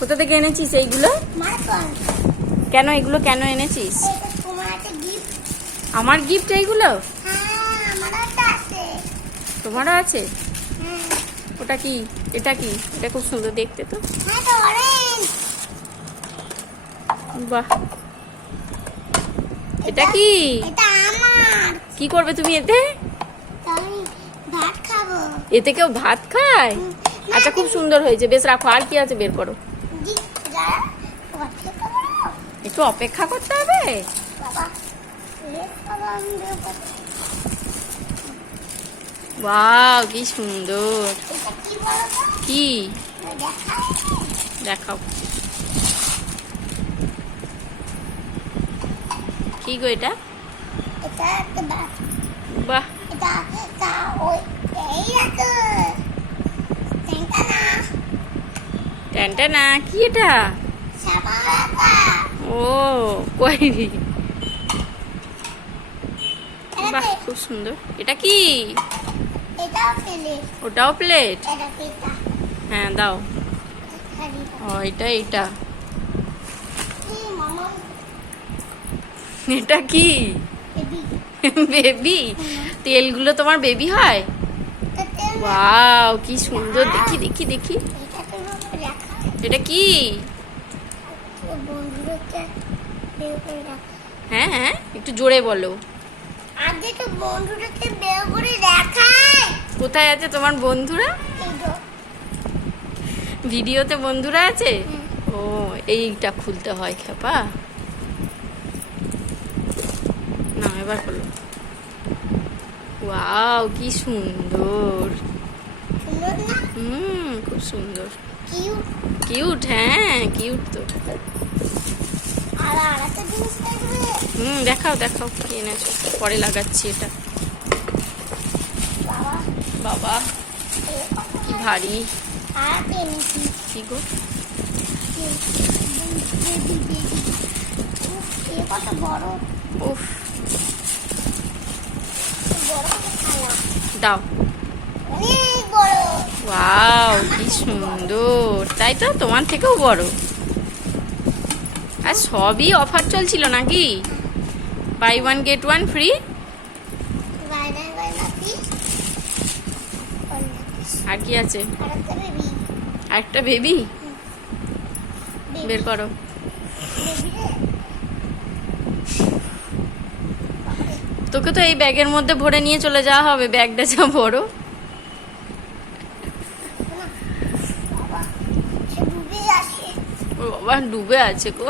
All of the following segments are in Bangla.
কোথা থেকে এনেছিস এইগুলো? কেন এগুলো কেন এনেছিস? আমার গিফট এইগুলো? তোমারও আছে? ওটা কি? এটা কি? এটা খুব সুন্দর দেখতে তো। বাহ, এটা কি? কি করবে তুমি এতে? এতে কেউ ভাত খায়? আচ্ছা, খুব সুন্দর হয়েছে, বেশ রাখো। আর কি আছে বের করো। একটু অপেক্ষা করতে হবে। ওয়াও, কি সুন্দর। কি দেখাও? কি গো এটা? বাহ, ট্যান্টানা। কি এটা? ও কই, বাহ, খুব সুন্দর। এটা কি? ওটাও প্লেট? হ্যাঁ দাও। ও এটা এটা এটা কি? বেবি? তেলগুলো তোমার বেবি হয়? ওয়াও, কি সুন্দর। দেখি দেখি দেখি। এটা কি? হ্যাঁ হ্যাঁ, একটু জোরে বলো। কোথায় আছে তোমার বন্ধুরা? ভিডিওতে বন্ধুরা আছে? ও, এইটা খুলতে হয় খেপা। না, এবার খোলো। ওয়াও, কি সুন্দর। খুব সুন্দর। কিউট। হ্যাঁ কিউট তো। দেখাও দেখাও কি এনেছো। পরে লাগাচ্ছি এটা। বাবা, কি ভারী। কি গো? উফ, দাও। ওয়াও, কি সুন্দর। তাই তো, তোমার থেকেও বড়। আর সবই অফার চলছিল নাকি? Buy one get one free. আর কি আছে? আরেকটা বেবি। বের করো। তোকে তো এই ব্যাগের মধ্যে ভরে নিয়ে চলে যাওয়া হবে, ব্যাগটা যা বড়। ও বাবা, ডুবে আছে গো।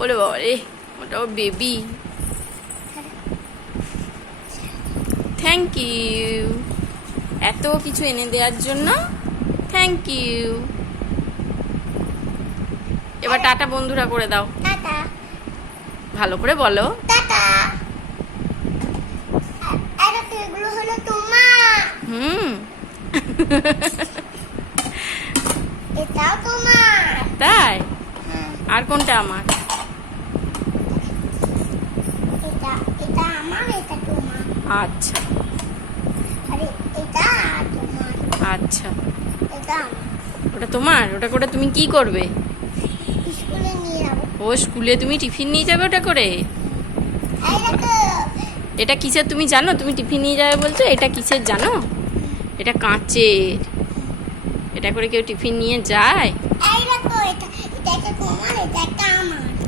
ওরে বাবা রে, ওটাও বেবি। থ্যাংক ইউ এত কিছু এনে দেওয়ার জন্য। Thank you. এবার টাটা বন্ধুরা করে দাও। ভালো করে বলো। তাই? আর কোনটা আমার? আচ্ছা আচ্ছা, ওটা তোমার? ওটা করে তুমি কি করবে? ও, স্কুলে তুমি টিফিন নিয়ে যাবে ওটা করে? এটা কিসের তুমি জানো? তুমি টিফিন নিয়ে যাবে বলছো, এটা কিসের জানো? এটা কাঁচের। এটা করে কেউ টিফিন নিয়ে যায়?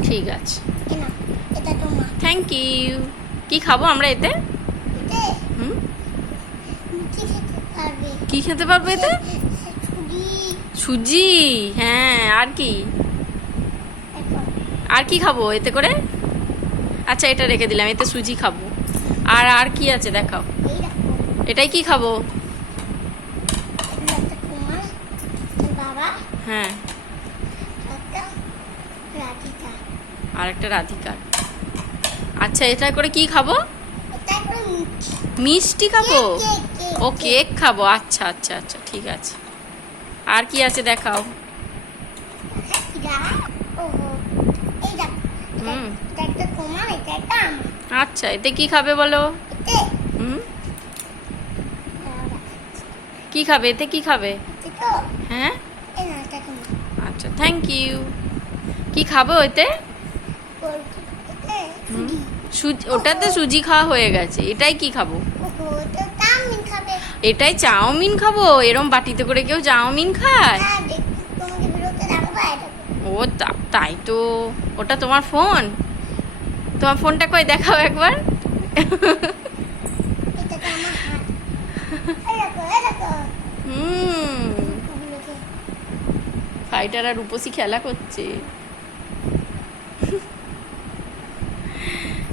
ঠিক আছে, থ্যাংক ইউ। কি খাবো আমরা এতে? কি খেতে পারবো এতে? সুজি। হ্যাঁ, আর কি? আর কি খাবো এতে করে? আচ্ছা, এটা রেখে দিলাম, এতে সুজি খাবো। আর আর কি আছে দেখাও। এটাই কি খাবো? হ্যাঁ, আর একটা রাধিকা। আচ্ছা, এটা করে কি খাবো? মিষ্টি খাবো? ও, কেক খাবো। আচ্ছা আচ্ছা আচ্ছা, ঠিক আছে। আর কি আছে দেখাও। আচ্ছা, এতে কি খাবে বলো? কি খাবে এতে? কি খাবে? হ্যাঁ, আচ্ছা। আচ্ছা, থ্যাংক ইউ। কি খাবো এতে? ওটাতে সুজি খাওয়া হয়ে গেছে, এটাই কি খাবো? এটাই চাউমিন খাবো? এরম বাটিতে করে কেউ চাউমিন খায়? ও তাই তো। ওটা তোমার ফোন? তোমার ফোনটা কই দেখাও একবার। ফাইটার আর রূপসী খেলা করছে।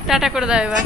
টাটা করে দাও এবার।